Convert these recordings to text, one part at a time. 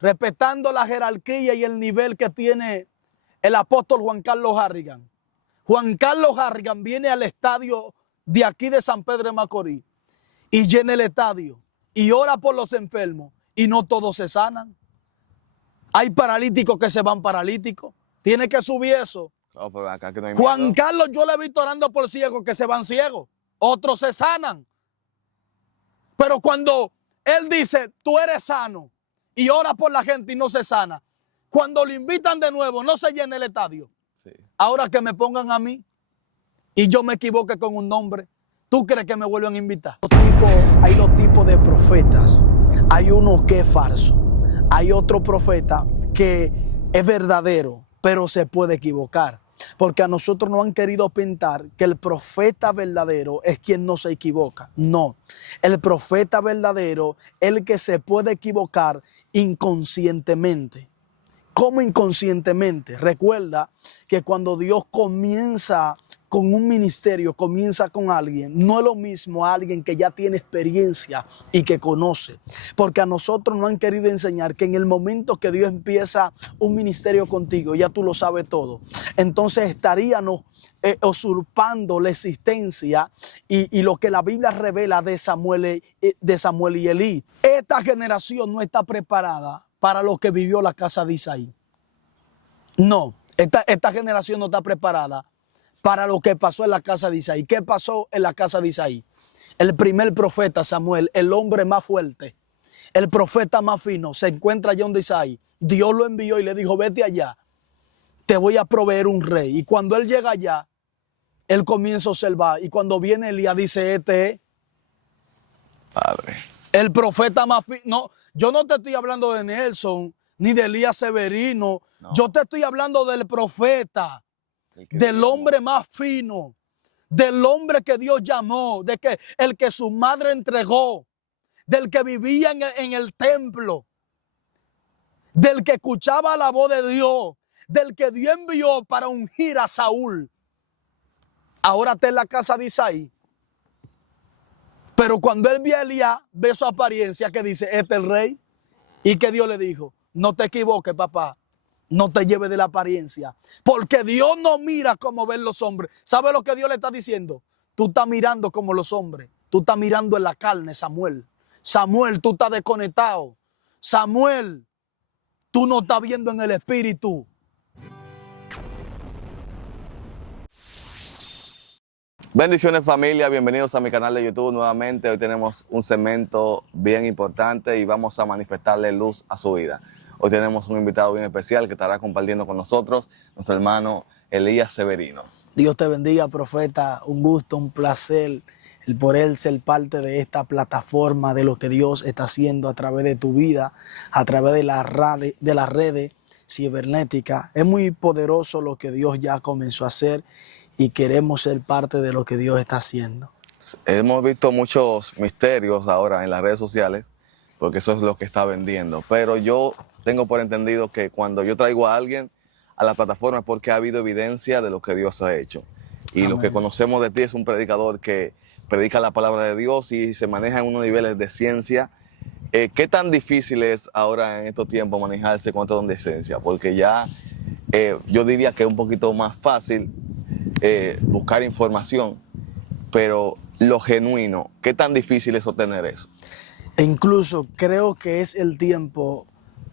respetando la jerarquía y el nivel que tiene el apóstol Juan Carlos Harrigan. Juan Carlos Harrigan viene al estadio de aquí de San Pedro de Macorís y llena el estadio y ora por los enfermos y no todos se sanan. Hay paralíticos que se van paralíticos. Tiene que subir eso. No, pero acá que no hay Juan miedo. Carlos, yo le he visto orando por ciegos que se van ciegos. Otros se sanan. Pero cuando él dice, tú eres sano y ora por la gente y no se sana, cuando lo invitan de nuevo, no se llena el estadio. Sí. Ahora que me pongan a mí y yo me equivoque con un nombre, ¿tú crees que me vuelven a invitar? Hay dos tipos de profetas. Hay uno que es falso. Hay otro profeta que es verdadero, pero se puede equivocar. Porque a nosotros nos han querido pintar que el profeta verdadero es quien no se equivoca. No, el profeta verdadero es el que se puede equivocar inconscientemente. ¿Cómo inconscientemente? Recuerda que cuando Dios comienza con un ministerio, comienza con alguien, no es lo mismo a alguien que ya tiene experiencia y que conoce. Porque a nosotros nos han querido enseñar que en el momento que Dios empieza un ministerio contigo, ya tú lo sabes todo. Entonces estaríamos usurpando la existencia y lo que la Biblia revela de Samuel y Elí. Esta generación no está preparada para lo que vivió la casa de Isaí. No, esta generación no está preparada para lo que pasó en la casa de Isaí. ¿Qué pasó en la casa de Isaí? El primer profeta Samuel, el hombre más fuerte, el profeta más fino, se encuentra allá donde Isaí. Dios lo envió y le dijo, vete allá, te voy a proveer un rey. Y cuando él llega allá, él comienza a observar. Y cuando viene Elías dice, este es Padre. el profeta más fino. No, yo no te estoy hablando de Nelson, ni de Elías Severino. No. Yo te estoy hablando del profeta, del hombre más fino, del hombre que Dios llamó, el que su madre entregó, del que vivía en el templo, del que escuchaba la voz de Dios, del que Dios envió para ungir a Saúl. Ahora está en la casa de Isaí. Pero cuando él ve a Elías, ve su apariencia que dice, este es el rey. Y que Dios le dijo, no te equivoques, papá. No te lleves de la apariencia. Porque Dios no mira como ven los hombres. ¿Sabe lo que Dios le está diciendo? Tú estás mirando como los hombres. Tú estás mirando en la carne, Samuel. Samuel, tú estás desconectado. Samuel, tú no estás viendo en el espíritu. Bendiciones familia, bienvenidos a mi canal de YouTube nuevamente. Hoy tenemos un segmento bien importante y vamos a manifestarle luz a su vida. Hoy tenemos un invitado bien especial que estará compartiendo con nosotros, nuestro hermano Elías Severino. Dios te bendiga, profeta. Un gusto, un placer el poder ser parte de esta plataforma, de lo que Dios está haciendo a través de tu vida, a través de las redes cibernéticas. Es muy poderoso lo que Dios ya comenzó a hacer y queremos ser parte de lo que Dios está haciendo. Hemos visto muchos misterios ahora en las redes sociales, porque eso es lo que está vendiendo. Pero yo tengo por entendido que cuando yo traigo a alguien a la plataforma es porque ha habido evidencia de lo que Dios ha hecho. Y Amén. Lo que conocemos de ti es un predicador que predica la palabra de Dios y se maneja en unos niveles de ciencia. ¿Qué tan difícil es ahora en estos tiempos manejarse con este don de ciencia? Porque ya yo diría que es un poquito más fácil buscar información, pero lo genuino, ¿qué tan difícil es obtener eso? E incluso creo que es el tiempo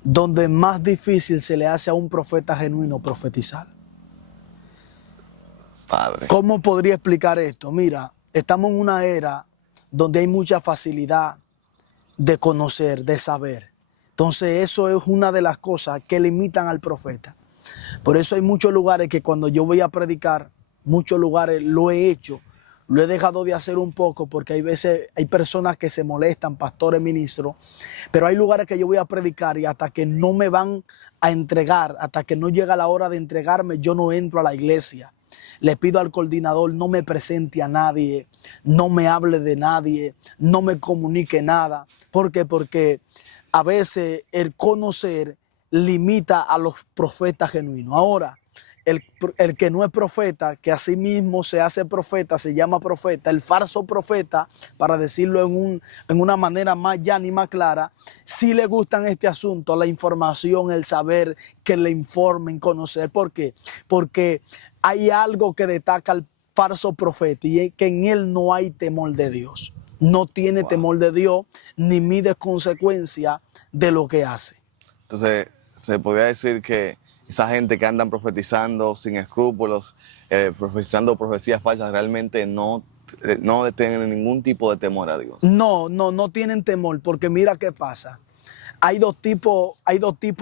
donde más difícil se le hace a un profeta genuino profetizar. Padre. ¿Cómo podría explicar esto? Mira, estamos en una era donde hay mucha facilidad de conocer, de saber. Entonces eso es una de las cosas que limitan al profeta. Por eso hay muchos lugares que cuando yo voy a predicar, muchos lugares lo he hecho, lo he dejado de hacer un poco porque hay veces hay personas que se molestan, pastores, ministros, pero hay lugares que yo voy a predicar y hasta que no me van a entregar, hasta que no llega la hora de entregarme, yo no entro a la iglesia. Le pido al coordinador, no me presente a nadie, no me hable de nadie, no me comunique nada. ¿Por qué? Porque a veces el conocer limita a los profetas genuinos. Ahora, el que no es profeta, que así mismo se hace profeta, se llama profeta, el falso profeta, para decirlo en una manera más llana y más clara, sí le gustan este asunto, la información, el saber, que le informen, conocer. ¿Por qué? Porque hay algo que destaca al falso profeta y es que en él no hay temor de Dios. No tiene temor de Dios ni mide consecuencia de lo que hace. Entonces, se podría decir que esa gente que andan profetizando sin escrúpulos, profetizando profecías falsas, realmente no tienen ningún tipo de temor a Dios. No tienen temor, porque mira qué pasa. Hay dos tipos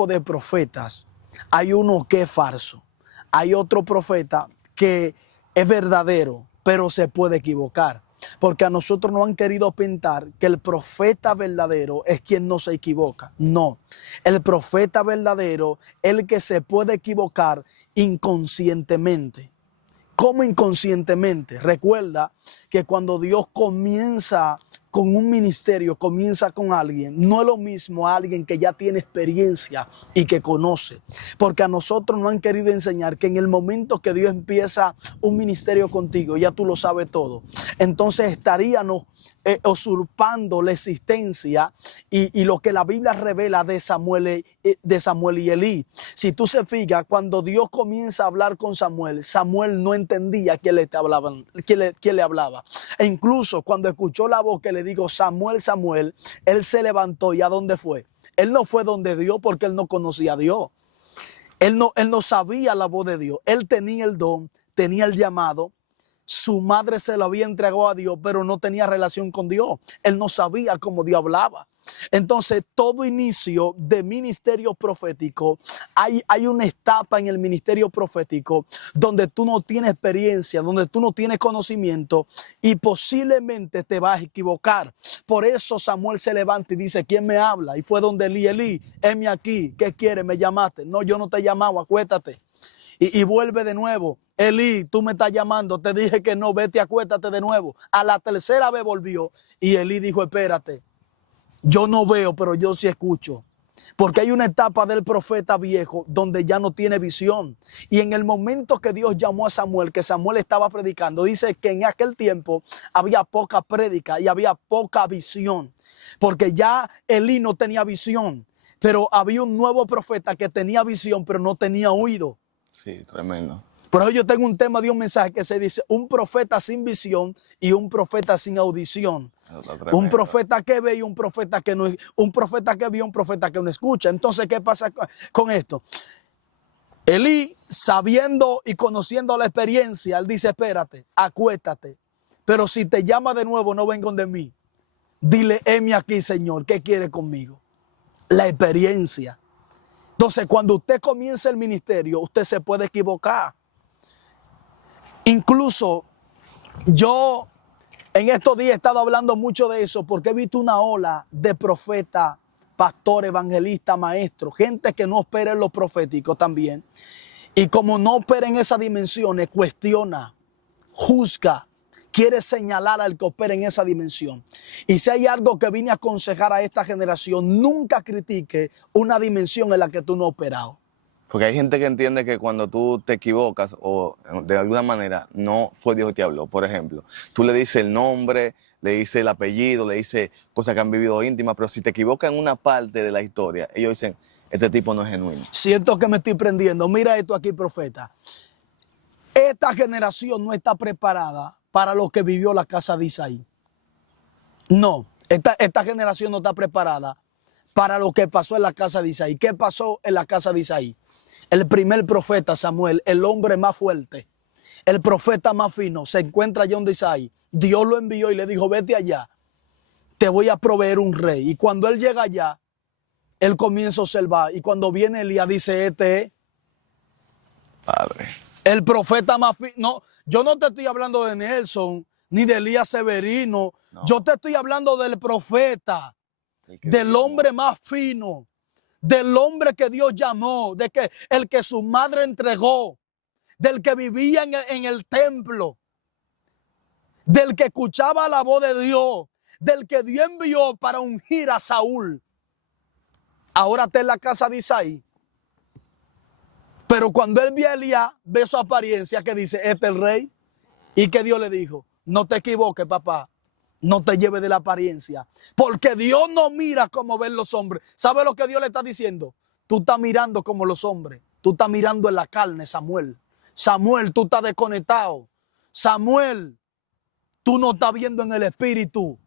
de profetas. Hay uno que es falso. Hay otro profeta que es verdadero, pero se puede equivocar. Porque a nosotros nos han querido pintar que el profeta verdadero es quien no se equivoca. No, el profeta verdadero es el que se puede equivocar inconscientemente. ¿Cómo inconscientemente? Recuerda que cuando Dios comienza con un ministerio, comienza con alguien, no es lo mismo a alguien que ya tiene experiencia y que conoce. Porque a nosotros nos han querido enseñar que en el momento que Dios empieza un ministerio contigo, ya tú lo sabes todo. Entonces estaríamos usurpando la existencia y lo que la Biblia revela de Samuel y Elí. Si tú se fijas, cuando Dios comienza a hablar con Samuel, Samuel no entendía quién le hablaba. E incluso cuando escuchó la voz que le dijo Samuel, Samuel, él se levantó. ¿Y a dónde fue? Él no fue donde Dios porque él no conocía a Dios. Él no sabía la voz de Dios. Él tenía el don, tenía el llamado. Su madre se lo había entregado a Dios, pero no tenía relación con Dios. Él no sabía cómo Dios hablaba. Entonces, todo inicio de ministerio profético, hay una etapa en el ministerio profético donde tú no tienes experiencia, donde tú no tienes conocimiento y posiblemente te vas a equivocar. Por eso Samuel se levanta y dice, ¿quién me habla? Y fue donde Elí, heme aquí, ¿qué quieres? ¿Me llamaste? No, yo no te he llamado, acuéstate. Y vuelve de nuevo. Elí, tú me estás llamando, te dije que no, vete, acuéstate de nuevo. A la tercera vez volvió y Elí dijo, espérate, yo no veo, pero yo sí escucho. Porque hay una etapa del profeta viejo donde ya no tiene visión. Y en el momento que Dios llamó a Samuel, que Samuel estaba predicando, dice que en aquel tiempo había poca prédica y había poca visión. Porque ya Elí no tenía visión, pero había un nuevo profeta que tenía visión, pero no tenía oído. Sí, tremendo. Por eso yo tengo un tema de un mensaje que se dice un profeta sin visión y un profeta sin audición. Un profeta que ve y un profeta que no, un profeta que ve y un profeta que no escucha. Entonces, ¿qué pasa con esto? Elí, sabiendo y conociendo la experiencia, él dice, espérate, acuéstate. Pero si te llama de nuevo, no vengan de mí. Dile, heme aquí, Señor, ¿qué quiere conmigo? La experiencia. Entonces, cuando usted comienza el ministerio, usted se puede equivocar. Incluso yo en estos días he estado hablando mucho de eso porque he visto una ola de profetas, pastores, evangelistas, maestros, gente que no opera en lo profético también. Y como no opera en esas dimensiones, cuestiona, juzga, quiere señalar al que opera en esa dimensión. Y si hay algo que vine a aconsejar a esta generación, nunca critique una dimensión en la que tú no has operado. Porque hay gente que entiende que cuando tú te equivocas o de alguna manera no fue Dios que te habló. Por ejemplo, tú le dices el nombre, le dices el apellido, le dices cosas que han vivido íntimas, pero si te equivocas en una parte de la historia, ellos dicen, este tipo no es genuino. Siento que me estoy prendiendo. Mira esto aquí, profeta. Esta generación no está preparada para lo que vivió la casa de Isaí. No, esta generación no está preparada para lo que pasó en la casa de Isaí. ¿Qué pasó en la casa de Isaí? El primer profeta Samuel, el hombre más fuerte, el profeta más fino, se encuentra allá donde Isaí. Dios lo envió y le dijo, vete allá, te voy a proveer un rey. Y cuando él llega allá, él comienza a observar. Y cuando viene Elías, dice, este es Padre. el profeta más fino. No, yo no te estoy hablando de Nelson, ni de Elías Severino. No. Yo te estoy hablando del profeta, del hombre más fino, del hombre que Dios llamó, de que el que su madre entregó, del que vivía en el templo, del que escuchaba la voz de Dios, del que Dios envió para ungir a Saúl. Ahora está en la casa de Isaí. Pero cuando él ve a Elías, ve su apariencia, que dice, este es el rey. Y que Dios le dijo, no te equivoques, papá. No te lleves de la apariencia. Porque Dios no mira como ven los hombres. ¿Sabe lo que Dios le está diciendo? Tú estás mirando como los hombres. Tú estás mirando en la carne, Samuel. Samuel, tú estás desconectado. Samuel, tú no estás viendo en el espíritu.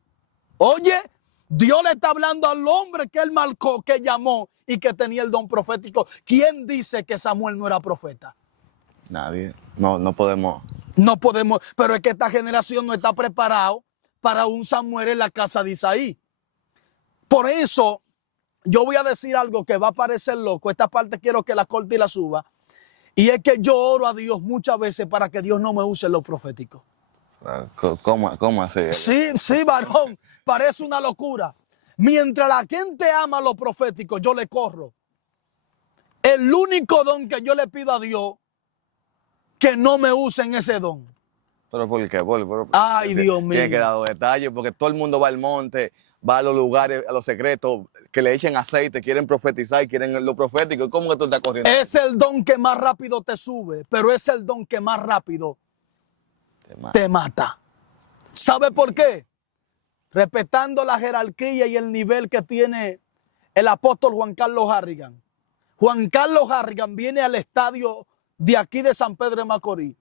Oye, Dios le está hablando al hombre que él marcó, que llamó y que tenía el don profético. ¿Quién dice que Samuel no era profeta? Nadie. No podemos. No podemos, pero es que esta generación no está preparado para un Samuel en la casa de Isaí. Por eso, yo voy a decir algo que va a parecer loco. Esta parte quiero que la corte y la suba. Y es que yo oro a Dios muchas veces para que Dios no me use en lo profético. ¿Cómo así? Sí, varón, parece una locura. Mientras la gente ama lo profético, yo le corro. El único don que yo le pido a Dios, que no me usen ese don. ¿Pero por qué? Ay, Dios mío. Tiene que dar los detalles, porque todo el mundo va al monte, va a los lugares, a los secretos, que le echen aceite, quieren profetizar y quieren lo profético. ¿Cómo que tú estás corriendo? Es el don que más rápido te sube, pero es el don que más rápido te mata. ¿Sabe por qué? Respetando la jerarquía y el nivel que tiene el apóstol Juan Carlos Harrigan. Juan Carlos Harrigan viene al estadio de aquí de San Pedro de Macorís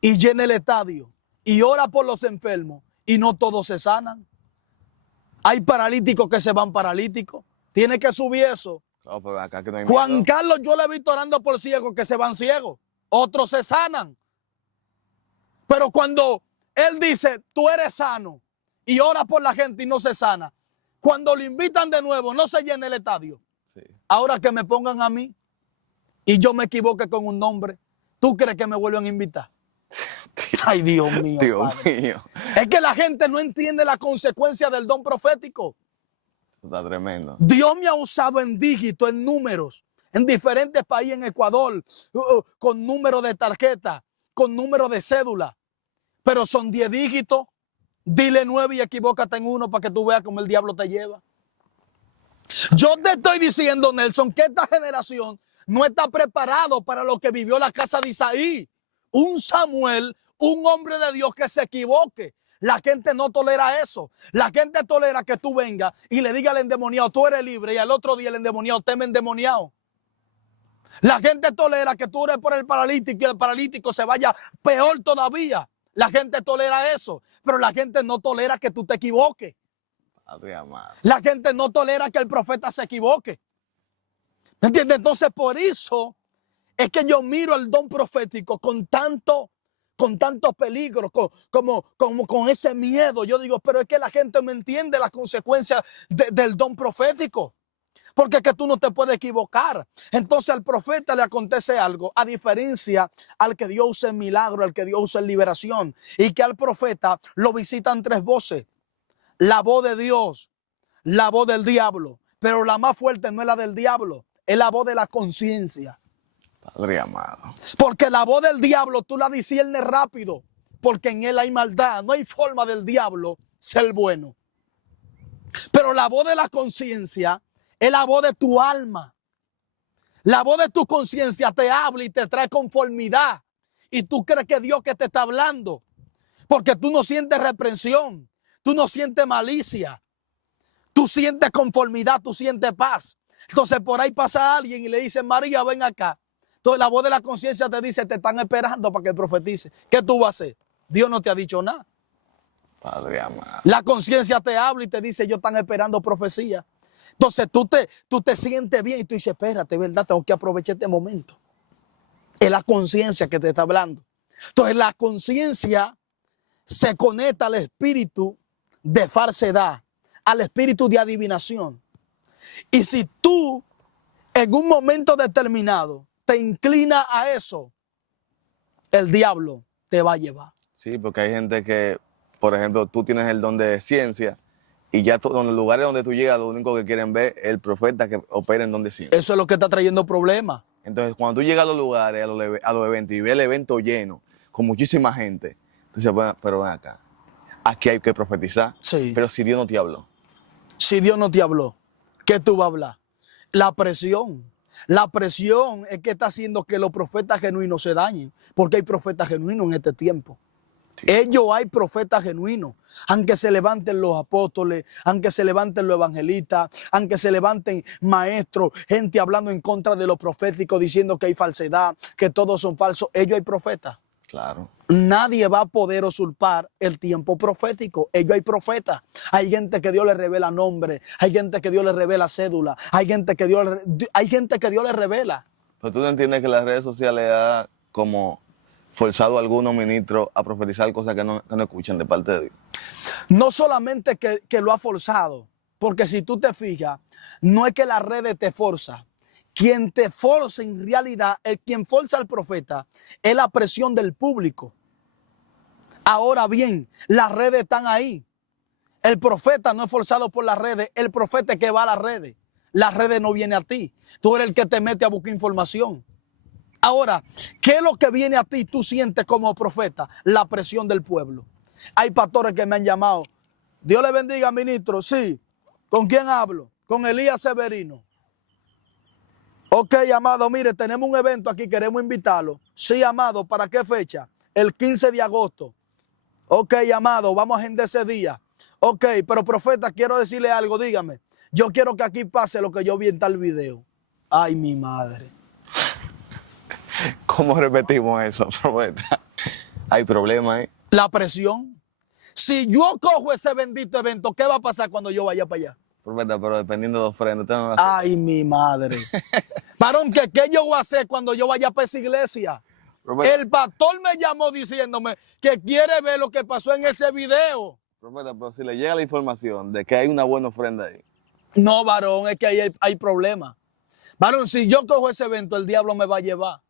y llena el estadio y ora por los enfermos y no todos se sanan. Hay paralíticos que se van paralíticos. Tiene que subir eso. No, pero acá que no hay Juan miedo. Carlos, yo le he visto orando por ciegos que se van ciegos. Otros se sanan. Pero cuando él dice, tú eres sano y ora por la gente y no se sana, cuando lo invitan de nuevo, no se llena el estadio. Sí. Ahora que me pongan a mí y yo me equivoque con un nombre, ¿tú crees que me vuelven a invitar? Ay, Dios mío. Dios Padre. mío. Es que la gente no entiende la consecuencia del don profético. Está tremendo. Dios me ha usado en dígitos, en números, en diferentes países, en Ecuador, con número de tarjeta, con número de cédula. Pero son 10 dígitos. Dile 9 y equivócate en uno para que tú veas cómo el diablo te lleva. Yo te estoy diciendo, Nelson, que esta generación no está preparado para lo que vivió la casa de Isaí. Un Samuel, un hombre de Dios que se equivoque. La gente no tolera eso. La gente tolera que tú vengas y le diga al endemoniado, tú eres libre, y al otro día el endemoniado teme endemoniado. La gente tolera que tú ores por el paralítico y el paralítico se vaya peor todavía. La gente tolera eso, pero la gente no tolera que tú te equivoques. Padre amado. La gente no tolera que el profeta se equivoque. ¿Me entiendes? Entonces, por eso es que yo miro el don profético con tanto peligro, con ese miedo. Yo digo, pero es que la gente no entiende las consecuencias del don profético. Porque es que tú no te puedes equivocar. Entonces al profeta le acontece algo, a diferencia al que Dios usa en milagro, al que Dios usa en liberación, y que al profeta lo visitan 3 voces. La voz de Dios, la voz del diablo, pero la más fuerte no es la del diablo, es la voz de la conciencia. Padre amado. Porque la voz del diablo tú la disiernes rápido, porque en él hay maldad. No hay forma del diablo ser bueno. Pero la voz de la conciencia es la voz de tu alma. La voz de tu conciencia te habla y te trae conformidad. Y tú crees que Dios que te está hablando. Porque tú no sientes reprensión. Tú no sientes malicia. Tú sientes conformidad, tú sientes paz. Entonces por ahí pasa alguien y le dice, María, ven acá. Entonces la voz de la conciencia te dice, te están esperando para que profetice. ¿Qué tú vas a hacer? Dios no te ha dicho nada. Padre amado. La conciencia te habla y te dice, ellos están esperando profecía. Entonces tú te sientes bien y tú dices, espérate, ¿verdad? Tengo que aprovechar este momento. Es la conciencia que te está hablando. Entonces la conciencia se conecta al espíritu de falsedad, al espíritu de adivinación. Y si tú en un momento determinado te inclinas a eso, el diablo te va a llevar. Sí, porque hay gente que, por ejemplo, tú tienes el don de ciencia y ya en los lugares donde tú llegas, lo único que quieren ver es el profeta que opera en don de ciencia. Eso es lo que está trayendo problemas. Entonces, cuando tú llegas a los lugares, a los eventos y ves el evento lleno, con muchísima gente, tú dices, bueno, pero ven acá, aquí hay que profetizar. Sí. Pero si Dios no te habló. Si Dios no te habló, ¿qué tú vas a hablar? La presión. La presión es que está haciendo que los profetas genuinos se dañen, porque hay profetas genuinos en este tiempo. Ellos hay profetas genuinos, aunque se levanten los apóstoles, aunque se levanten los evangelistas, aunque se levanten maestros, gente hablando en contra de lo profético, diciendo que hay falsedad, que todos son falsos. Ellos hay profetas. Claro. Nadie va a poder usurpar el tiempo profético. Ellos hay profetas. Hay gente que Dios le revela nombre, hay gente que Dios le revela cédula, hay gente que Dios le revela. Pero tú no entiendes que las redes sociales ha como forzado a algunos ministros a profetizar cosas que no escuchan de parte de Dios. No solamente que lo ha forzado, porque si tú te fijas, no es que las redes te forzan. Quien te forza en realidad, quien forza al profeta, es la presión del público. Ahora bien, las redes están ahí. El profeta no es forzado por las redes, el profeta es que va a las redes. Las redes no vienen a ti. Tú eres el que te mete a buscar información. Ahora, ¿qué es lo que viene a ti? Tú sientes como profeta la presión del pueblo. Hay pastores que me han llamado. Dios le bendiga, ministro. Sí. ¿Con quién hablo? Con Elías Severino. Ok, amado, mire, tenemos un evento aquí, queremos invitarlo. Sí, amado, ¿para qué fecha? El 15 de agosto. Ok, amado, vamos a agendar ese día. Ok, pero profeta, quiero decirle algo, dígame. Yo quiero que aquí pase lo que yo vi en tal video. Ay, mi madre. ¿Cómo repetimos eso, profeta? Hay problemas ahí. La presión. Si yo cojo ese bendito evento, ¿qué va a pasar cuando yo vaya para allá? Profeta, pero dependiendo de ofrenda, usted no lo hace. Ay, mi madre. Varón, ¿qué yo voy a hacer cuando yo vaya para esa iglesia? Profeta, El pastor me llamó diciéndome que quiere ver lo que pasó en ese video. profeta, pero si le llega la información de que hay una buena ofrenda ahí. No, varón, es que ahí hay problemas. Varón, si yo cojo ese evento, el diablo me va a llevar.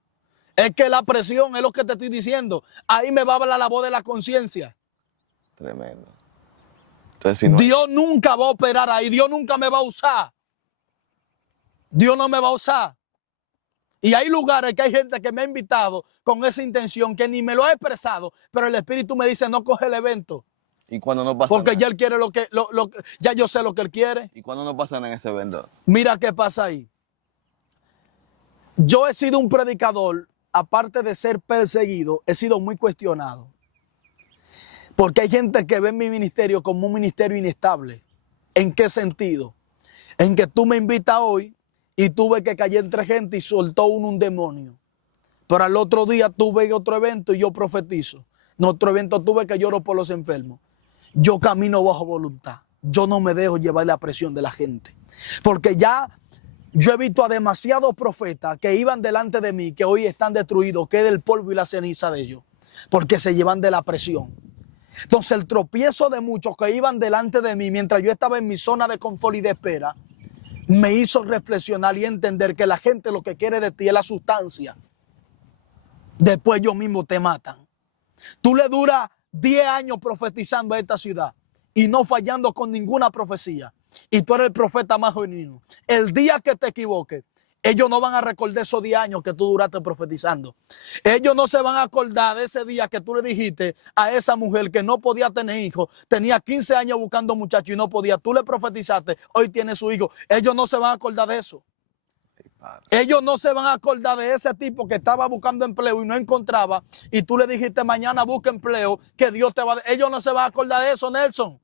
Es que la presión es lo que te estoy diciendo. Ahí me va a hablar la voz de la conciencia. Tremendo. Entonces, si no Dios nunca va a operar ahí. Dios nunca me va a usar. Dios no me va a usar. Y hay lugares que hay gente que me ha invitado con esa intención que ni me lo ha expresado, pero el Espíritu me dice no coge el evento. ¿Y cuando no pasa Porque nada? ya él quiere ya yo sé lo que él quiere. ¿Y cuando no pasa nada en ese evento? Mira qué pasa ahí. Yo he sido un predicador, aparte de ser perseguido, he sido muy cuestionado. Porque hay gente que ve mi ministerio como un ministerio inestable. ¿En qué sentido? En que tú me invitas hoy y tuve que caer entre gente y soltó uno un demonio. Pero al otro día tuve otro evento y yo profetizo. En otro evento tuve que lloro por los enfermos. Yo camino bajo voluntad. Yo no me dejo llevar la presión de la gente. Porque ya yo he visto a demasiados profetas que iban delante de mí, que hoy están destruidos, que es del polvo y la ceniza de ellos. Porque se llevan de la presión. Entonces el tropiezo de muchos que iban delante de mí mientras yo estaba en mi zona de confort y de espera, me hizo reflexionar y entender que la gente lo que quiere de ti es la sustancia. Después ellos mismos te matan. Tú le duras 10 años profetizando a esta ciudad y no fallando con ninguna profecía. Y tú eres el profeta más genuino. El día que te equivoques, ellos no van a recordar esos 10 años que tú duraste profetizando. Ellos no se van a acordar de ese día que tú le dijiste a esa mujer que no podía tener hijos. Tenía 15 años buscando muchacho y no podía. Tú le profetizaste, hoy tiene su hijo. Ellos no se van a acordar de eso. Ellos no se van a acordar de ese tipo que estaba buscando empleo y no encontraba. Y tú le dijiste mañana busca empleo que Dios te va a dar. Ellos no se van a acordar de eso, Nelson.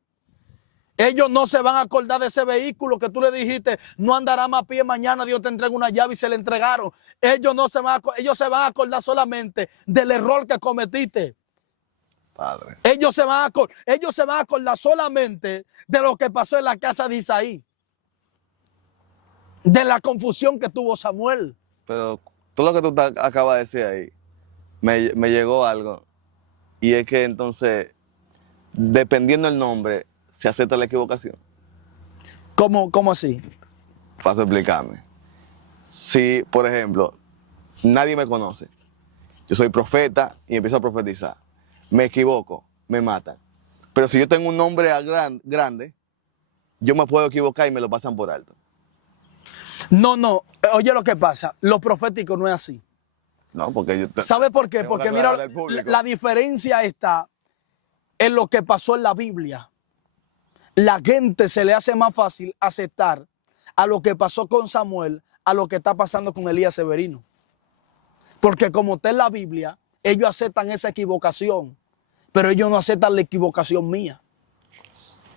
Ellos no se van a acordar de ese vehículo que tú le dijiste, no andará más a pie, mañana Dios te entrega una llave y se le entregaron. Ellos se van a acordar solamente del error que cometiste. Padre. Ellos se van a acordar solamente de lo que pasó en la casa de Isaí. De la confusión que tuvo Samuel. Pero todo lo que tú acabas de decir ahí, me llegó algo. Y es que entonces, dependiendo del nombre, se acepta la equivocación. ¿Cómo así? Paso a explicarme. Si, por ejemplo, nadie me conoce, yo soy profeta y empiezo a profetizar, me equivoco, me matan. Pero si yo tengo un nombre grande, yo me puedo equivocar y me lo pasan por alto. No. Oye lo que pasa. Lo profético no es así. No, porque yo... ¿Sabe por qué? tengo Porque que mira, aclararle al público. la diferencia está en lo que pasó en la Biblia. La gente se le hace más fácil aceptar a lo que pasó con Samuel a lo que está pasando con Elías Severino. Porque como está en la Biblia, ellos aceptan esa equivocación, pero ellos no aceptan la equivocación mía.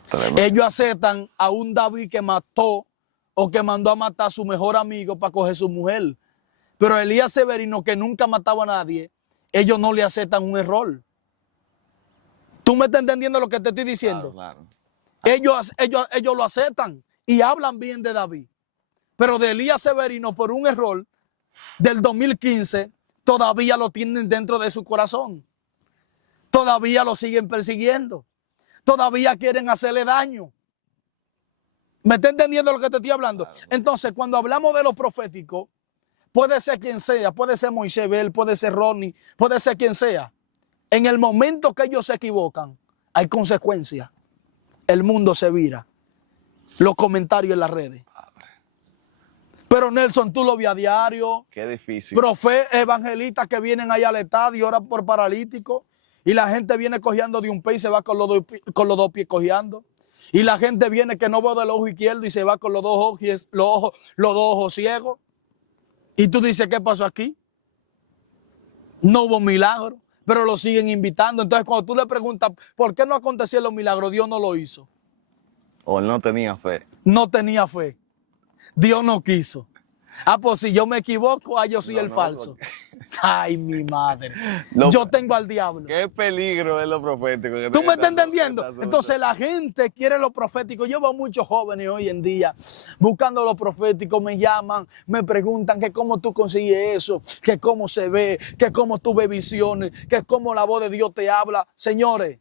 Tremendo. Ellos aceptan a un David que mató o que mandó a matar a su mejor amigo para coger su mujer. Pero Elías Severino, que nunca mataba a nadie, ellos no le aceptan un error. ¿Tú me estás entendiendo lo que te estoy diciendo? Claro. Ellos lo aceptan y hablan bien de David. Pero de Elías Severino, por un error del 2015, todavía lo tienen dentro de su corazón. Todavía lo siguen persiguiendo. Todavía quieren hacerle daño. ¿Me está entendiendo lo que te estoy hablando? Claro. Entonces, cuando hablamos de lo profético, puede ser quien sea, puede ser Moisés Bel, puede ser Ronnie, puede ser quien sea. En el momento que ellos se equivocan, hay consecuencias. El mundo se vira. Los comentarios en las redes. Pero Nelson, tú lo vi a diario. Qué difícil. Evangelistas que vienen allá al estadio y oran por paralíticos. Y la gente viene cojeando de un pie y se va con los dos pies cojeando. Y la gente viene que no ve del ojo izquierdo y se va con los dos ojos ciegos. Y tú dices, ¿qué pasó aquí? No hubo milagro, pero lo siguen invitando. Entonces, cuando tú le preguntas, ¿por qué no acontecieron los milagros? Dios no lo hizo. O él no tenía fe. No tenía fe. Dios no quiso. Ah, pues si yo me equivoco, yo soy el falso. Ay, mi madre. Yo tengo al diablo. Qué peligro es lo profético. ¿Tú me estás entendiendo? Entonces la gente quiere lo profético. Yo veo muchos jóvenes hoy en día buscando lo profético. Me llaman, me preguntan que cómo tú consigues eso, que cómo se ve, que cómo tú ves visiones, que cómo la voz de Dios te habla. Señores,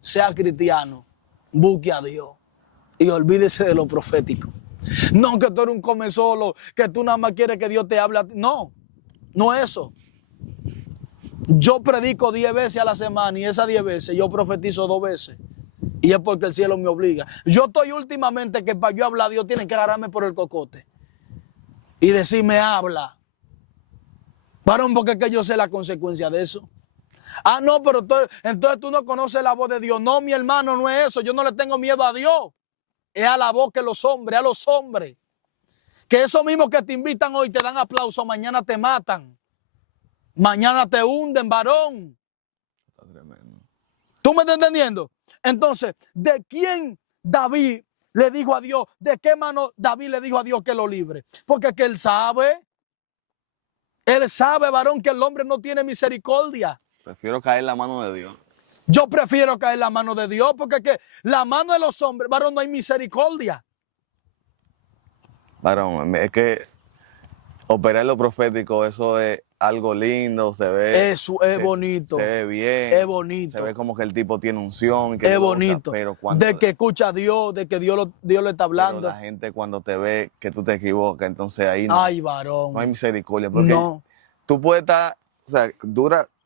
sea cristiano, busque a Dios y olvídese de lo profético. No que tú eres un come solo, que tú nada más quieres que Dios te hable a ti. No, no es eso. Yo predico 10 veces a la semana y esas 10 veces yo profetizo 2 veces. Y es porque el cielo me obliga. Yo estoy últimamente que para yo hablar, Dios tiene que agarrarme por el cocote y decirme, habla. Varón, porque es que yo sé la consecuencia de eso. Ah, no, pero entonces tú no conoces la voz de Dios. No, mi hermano, no es eso. Yo no le tengo miedo a Dios. Es a la voz que los hombres, a los hombres. Que esos mismos que te invitan hoy te dan aplauso, mañana te matan. Mañana te hunden, varón. Está tremendo. ¿Tú me estás entendiendo? Entonces, ¿de quién David le dijo a Dios? ¿De qué mano David le dijo a Dios que lo libre? Porque que él sabe, varón, que el hombre no tiene misericordia. Prefiero caer en la mano de Dios. Yo prefiero caer en la mano de Dios porque que la mano de los hombres, varón, no hay misericordia. Varón, es que operar lo profético, eso es algo lindo, se ve. Eso es bonito. Se ve bien. Es bonito. Se ve como que el tipo tiene unción. Que es Dios lo usa, bonito. pero cuando, de que escucha a Dios, de que Dios le está hablando. Pero la gente cuando te ve que tú te equivocas, entonces ahí no, ay, varón. No hay misericordia. Porque no. Tú puedes estar, o sea,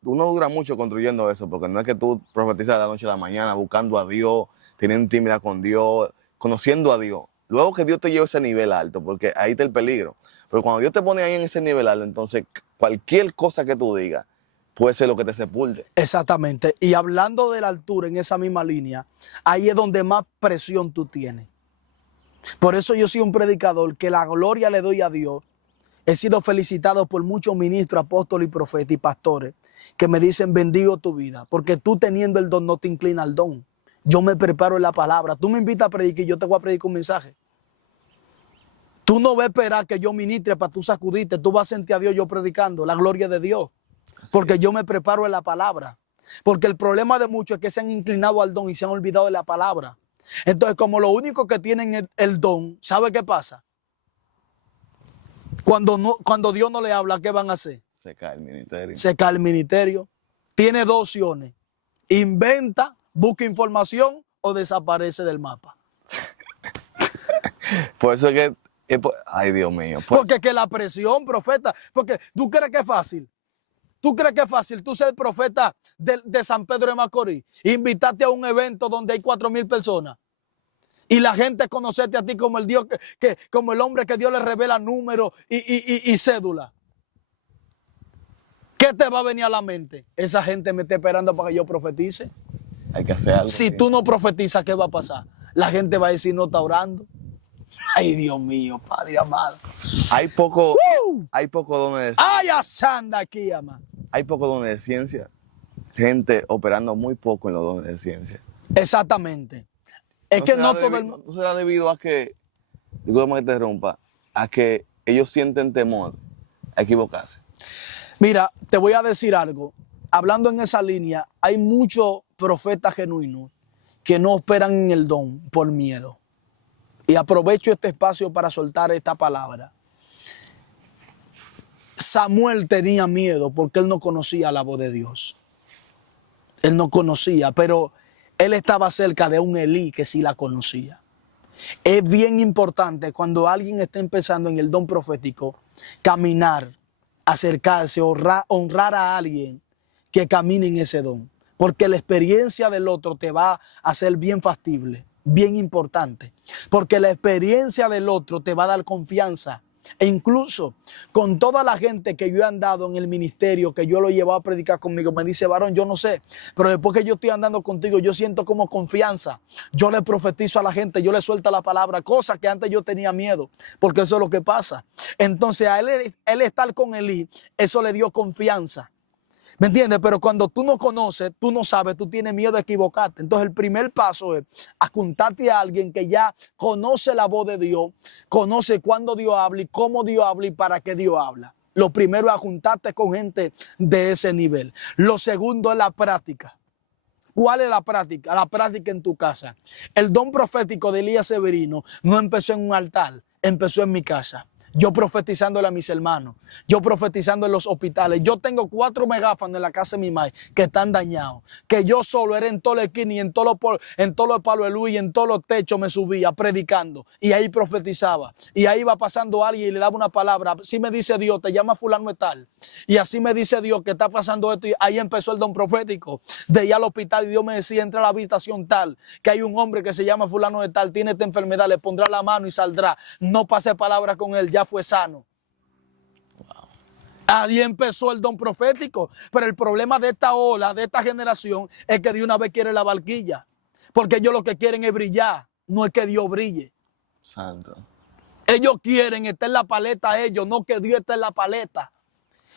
uno dura mucho construyendo eso, porque no es que tú profetizas de la noche a la mañana buscando a Dios, teniendo intimidad con Dios, conociendo a Dios. Luego que Dios te lleve a ese nivel alto, porque ahí está el peligro. Pero cuando Dios te pone ahí en ese nivel alto, entonces cualquier cosa que tú digas puede ser lo que te sepulte. Exactamente. Y hablando de la altura en esa misma línea, ahí es donde más presión tú tienes. Por eso yo soy un predicador que la gloria le doy a Dios. He sido felicitado por muchos ministros, apóstoles y profetas y pastores que me dicen bendigo tu vida, porque tú teniendo el don no te inclina al don. Yo me preparo en la palabra. Tú me invitas a predicar y yo te voy a predicar un mensaje. Tú no vas a esperar que yo ministre para tú sacudirte. Tú vas a sentir a Dios yo predicando la gloria de Dios. Porque yo me preparo en la palabra. Porque el problema de muchos es que se han inclinado al don y se han olvidado de la palabra. Entonces, como lo único que tienen el don, ¿sabe qué pasa? Cuando Dios no le habla, ¿qué van a hacer? Se cae el ministerio. Se cae el ministerio. Tiene 2 opciones. Inventa, busca información o desaparece del mapa. Por eso es que, ay Dios mío. Porque que la presión, profeta, porque tú crees que es fácil. ¿Tú crees que es fácil tú ser profeta de San Pedro de Macorís? Invitarte a un evento donde hay 4,000 personas. Y la gente conocerte a ti como el Dios como el hombre que Dios le revela números y cédula. ¿Qué te va a venir a la mente? Esa gente me está esperando para que yo profetice. Hay que hacer algo. Si tú no profetizas, ¿qué va a pasar? La gente va a decir no está orando. Ay, Dios mío, Padre amado. Hay poco dones, Ay, asanda aquí, amado. hay poco dones de ciencia. Gente operando muy poco en los dones de ciencia. Exactamente. Es que no todo el No mundo. será debido a que, disculpa que te interrumpa, a que ellos sienten temor a equivocarse. Mira, te voy a decir algo. Hablando en esa línea, hay muchos profetas genuinos que no operan en el don por miedo. Y aprovecho este espacio para soltar esta palabra. Samuel tenía miedo porque él no conocía la voz de Dios. Él no conocía, pero él estaba cerca de un Elí que sí la conocía. Es bien importante cuando alguien está empezando en el don profético, caminar, acercarse, honrar a alguien que camine en ese don. Porque la experiencia del otro te va a hacer bien factible, bien importante. Porque la experiencia del otro te va a dar confianza. E incluso con toda la gente que yo he andado en el ministerio, que yo lo he llevado a predicar conmigo, me dice, varón, yo no sé, pero después que yo estoy andando contigo, yo siento como confianza. Yo le profetizo a la gente, yo le suelto la palabra, cosa que antes yo tenía miedo, porque eso es lo que pasa. Entonces a él estar con Elí, eso le dio confianza. ¿Me entiendes? Pero cuando tú no conoces, tú no sabes, tú tienes miedo de equivocarte. Entonces el primer paso es ajuntarte a alguien que ya conoce la voz de Dios, conoce cuándo Dios habla y cómo Dios habla y para qué Dios habla. Lo primero es juntarte con gente de ese nivel. Lo segundo es la práctica. ¿Cuál es la práctica? La práctica en tu casa. El don profético de Elías Severino no empezó en un altar, empezó en mi casa. Yo profetizándole a mis hermanos, yo profetizando en los hospitales. Yo tengo 4 megáfonos en la casa de mi madre que están dañados. Que yo solo era en todo el esquina y en todos los palos de luz y en todos los techos me subía predicando. Y ahí profetizaba. Y ahí iba pasando alguien y le daba una palabra. Así me dice Dios, te llama fulano de tal. Y así me dice Dios que está pasando esto. Y ahí empezó el don profético. De ir al hospital y Dios me decía, entra a la habitación tal, que hay un hombre que se llama fulano de tal, tiene esta enfermedad, le pondrá la mano y saldrá. No pase palabra con él, ya fue sano. Ahí empezó el don profético. Pero el problema de esta ola, de esta generación, es que de una vez quiere la barquilla. Porque ellos lo que quieren es brillar, no es que Dios brille. Santo. Ellos quieren estar en la paleta a ellos, no que Dios esté en la paleta.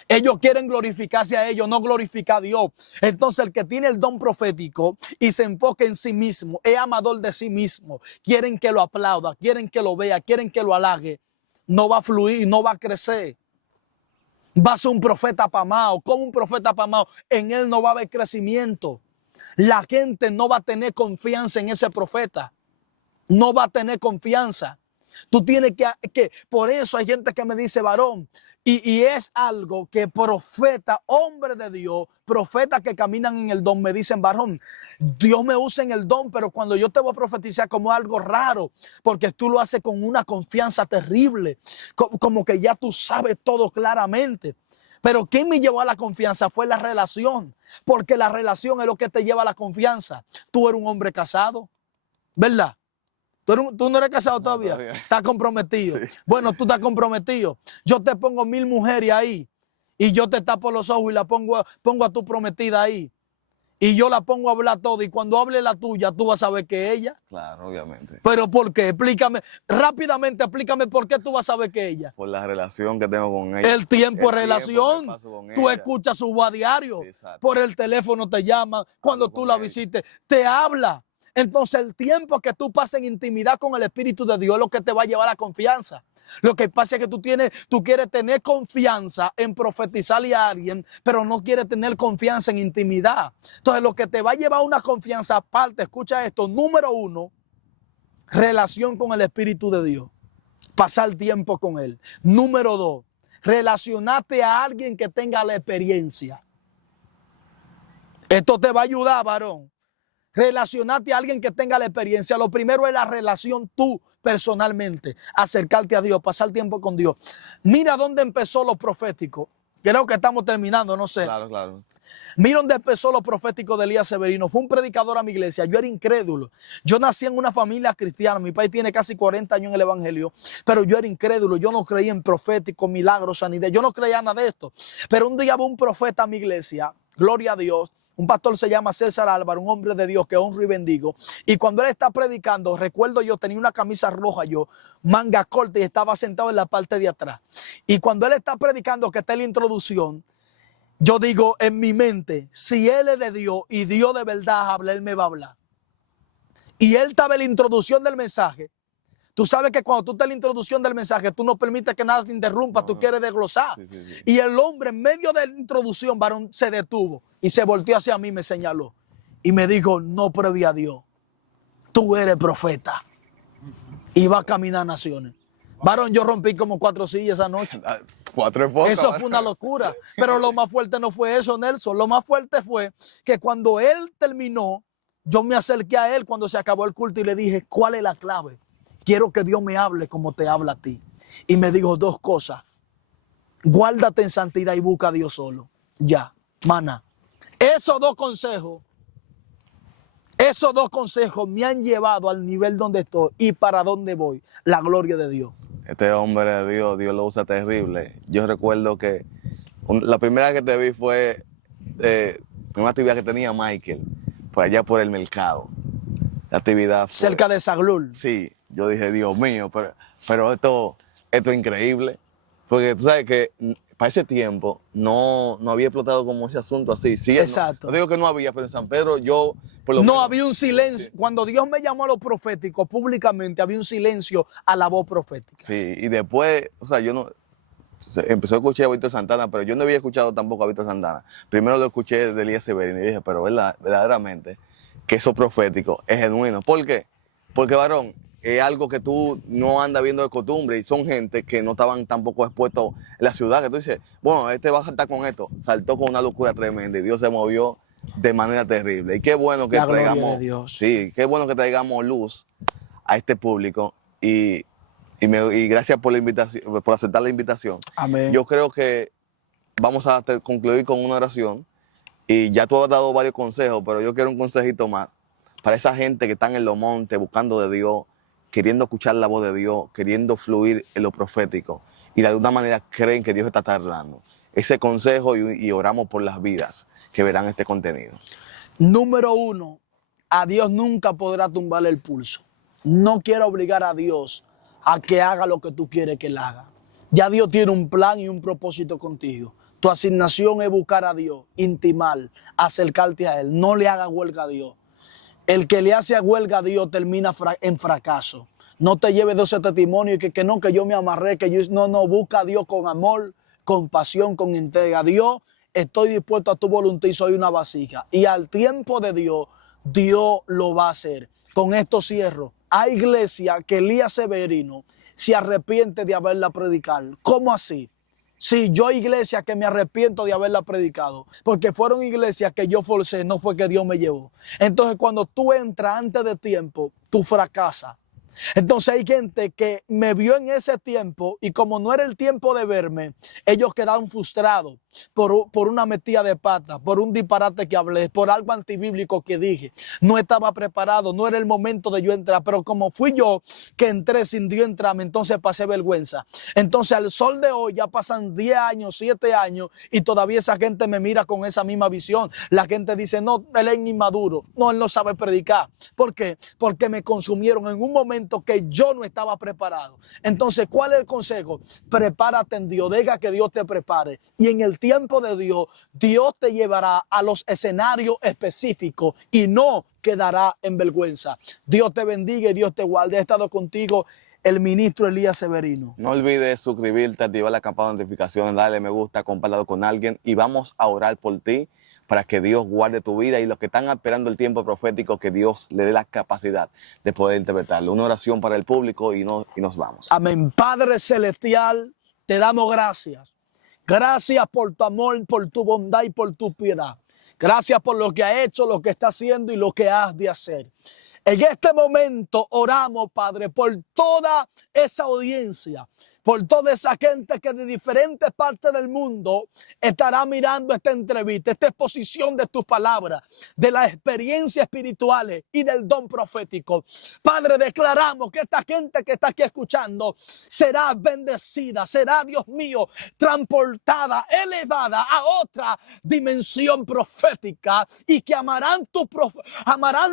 Ellos quieren glorificarse a ellos, no glorificar a Dios. Entonces el que tiene el don profético y se enfoca en sí mismo, es amador de sí mismo, quieren que lo aplauda, quieren que lo vea, quieren que lo halague, no va a fluir, no va a crecer. Va a ser un profeta apamado. ¿Cómo un profeta apamado? En él no va a haber crecimiento. La gente no va a tener confianza en ese profeta. No va a tener confianza. Tú tienes que por eso hay gente que me dice, varón, y es algo que profeta, hombre de Dios, profetas que caminan en el don, me dicen, varón, Dios me usa en el don, pero cuando yo te voy a profetizar como algo raro, porque tú lo haces con una confianza terrible, como que ya tú sabes todo claramente. Pero ¿quién me llevó a la confianza? Fue la relación, porque la relación es lo que te lleva a la confianza. Tú eres un hombre casado, ¿verdad? Tú no eres casado todavía. Todavía. Estás comprometido. Sí. Bueno, tú estás comprometido. Yo te pongo 1000 mujeres ahí y yo te tapo los ojos y la pongo a tu prometida ahí. Y yo la pongo a hablar todo y cuando hable la tuya tú vas a saber que es ella. Claro, obviamente. ¿Pero por qué? Explícame, rápidamente explícame por qué tú vas a saber que es ella. Por la relación que tengo con ella. El tiempo de que relación, paso con tú ella. escuchas su voz a diario, Sí, exacto. por el teléfono te llaman, cuando Hablo tú con la ella. visites, te habla. Entonces el tiempo que tú pasas en intimidad con el Espíritu de Dios es lo que te va a llevar a la confianza. Lo que pasa es que tú quieres tener confianza en profetizarle a alguien, pero no quieres tener confianza en intimidad. Entonces lo que te va a llevar a una confianza aparte, escucha esto, número 1, relación con el Espíritu de Dios. Pasar tiempo con Él. Número 2, relacionarte a alguien que tenga la experiencia. Esto te va a ayudar, varón. Relacionarte a alguien que tenga la experiencia. Lo primero es la relación tú personalmente. Acercarte a Dios, pasar tiempo con Dios. Mira dónde empezó lo profético. Creo que estamos terminando, no sé. Claro, claro. Mira dónde empezó lo profético de Elías Severino. Fue un predicador a mi iglesia. Yo era incrédulo. Yo nací en una familia cristiana. Mi país tiene casi 40 años en el evangelio. Pero yo era incrédulo. Yo no creía en profético, milagros, sanidad. Yo no creía nada de esto. Pero un día hubo un profeta a mi iglesia. Gloria a Dios. un pastor se llama César Álvaro, un hombre de Dios que honro y bendigo. Y cuando él está predicando, recuerdo yo tenía una camisa roja, yo, manga corta, y estaba sentado en la parte de atrás. Y cuando él está predicando, que está en la introducción, yo digo en mi mente, si él es de Dios y Dios de verdad habla, él me va a hablar. Y él estaba en la introducción del mensaje. Tú sabes que cuando tú estás en la introducción del mensaje, tú no permites que nada te interrumpa, tú quieres desglosar. Sí. Y el hombre en medio de la introducción, varón, se detuvo y se volteó hacia mí y me señaló. Y me dijo, no pruebe a Dios, tú eres profeta y vas a caminar naciones. Varón, yo rompí como 4 sillas esa noche. 4 épocas. Eso fue una locura. Pero lo más fuerte no fue eso, Nelson. Lo más fuerte fue que cuando él terminó, yo me acerqué a él cuando se acabó el culto y le dije, ¿cuál es la clave? Quiero que Dios me hable como te habla a ti. Y me dijo 2 cosas. Guárdate en santidad y busca a Dios solo. Ya, mana. Esos dos consejos me han llevado al nivel donde estoy y para dónde voy. La gloria de Dios. Este hombre de Dios, Dios lo usa terrible. Yo recuerdo que la primera vez que te vi fue una actividad que tenía Michael, fue allá por el mercado. La actividad fue, cerca de Saglul. Sí, yo dije, Dios mío, pero esto es increíble. Porque tú sabes que para ese tiempo no había explotado como ese asunto así. Sí, exacto. No digo que no había, pero en San Pedro yo... No, había un silencio. Sí. Cuando Dios me llamó a lo profético públicamente, había un silencio a la voz profética. Sí, y después, o sea, yo no... Empezó a escuchar a Víctor Santana, pero yo no había escuchado tampoco a Víctor Santana. Primero lo escuché de Elías Severino y dije, pero verdaderamente que eso profético es genuino. ¿Por qué? Porque, varón, es algo que tú no andas viendo de costumbre y son gente que no estaban tampoco expuestos en la ciudad, que tú dices, bueno, este va a saltar con esto. Saltó con una locura tremenda y Dios se movió de manera terrible. Y qué bueno que traigamos, sí, qué bueno que traigamos luz a este público y gracias por la invitación, por aceptar la invitación. Amén. Yo creo que vamos a concluir con una oración y ya tú has dado varios consejos, pero yo quiero un consejito más para esa gente que están en los montes buscando de Dios, queriendo escuchar la voz de Dios, queriendo fluir en lo profético y de alguna manera creen que Dios está tardando. Ese consejo y oramos por las vidas que verán este contenido. Número 1, a Dios nunca podrá tumbarle el pulso. No quiero obligar a Dios a que haga lo que tú quieres que él haga. Ya Dios tiene un plan y un propósito contigo. Tu asignación es buscar a Dios, intimar, acercarte a Él. No le hagas huelga a Dios. El que le hace huelga a Dios termina en fracaso. No te lleves de ese testimonio y que no, que yo me amarré, que yo no, busca a Dios con amor, con pasión, con entrega. Dios, estoy dispuesto a tu voluntad y soy una vasija. Y al tiempo de Dios, Dios lo va a hacer. Con esto cierro. Hay iglesia que Elías Severino se arrepiente de haberla predicado. ¿Cómo así? Sí, yo hay iglesias que me arrepiento de haberla predicado, porque fueron iglesias que yo forcé, no fue que Dios me llevó. Entonces, cuando tú entras antes de tiempo, tú fracasas. Entonces hay gente que me vio en ese tiempo y como no era el tiempo de verme, ellos quedaron frustrados por una metida de pata, por un disparate que hablé, por algo antibíblico que dije. No estaba preparado, no era el momento de yo entrar, pero como fui yo que entré sin Dios entrarme, entonces pasé vergüenza. Entonces al sol de hoy ya pasan 10 años, 7 años y todavía esa gente me mira con esa misma visión. La gente dice, no, él es inmaduro, no, él no sabe predicar. ¿Por qué? Porque me consumieron en un momento que yo no estaba preparado. Entonces, ¿cuál es el consejo? Prepárate en Dios, deja que Dios te prepare. Y en el tiempo de Dios, Dios te llevará a los escenarios específicos y no quedará en vergüenza. Dios te bendiga y Dios te guarde. He estado contigo, el ministro Elías Severino. No olvides suscribirte, activar la campana de notificaciones, darle me gusta, compartirlo con alguien y vamos a orar por ti para que Dios guarde tu vida y los que están esperando el tiempo profético, que Dios le dé la capacidad de poder interpretarlo. Una oración para el público y nos vamos. Amén. Padre Celestial, te damos gracias. Gracias por tu amor, por tu bondad y por tu piedad. Gracias por lo que ha hecho, lo que está haciendo y lo que has de hacer. En este momento oramos, Padre, por toda esa audiencia por toda esa gente que de diferentes partes del mundo estará mirando esta entrevista, esta exposición de tus palabras, de las experiencias espirituales y del don profético. Padre, declaramos que esta gente que está aquí escuchando será bendecida, será, Dios mío, transportada, elevada a otra dimensión profética, y que amarán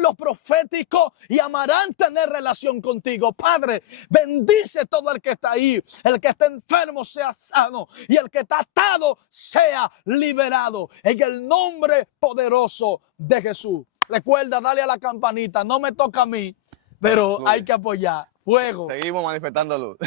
lo profético y amarán tener relación contigo. Padre, bendice todo el que está ahí, el que está enfermo sea sano y el que está atado sea liberado en el nombre poderoso de Jesús. Recuerda, dale a la campanita, no me toca a mí, pero hay que apoyar. Fuego. Seguimos manifestando luz.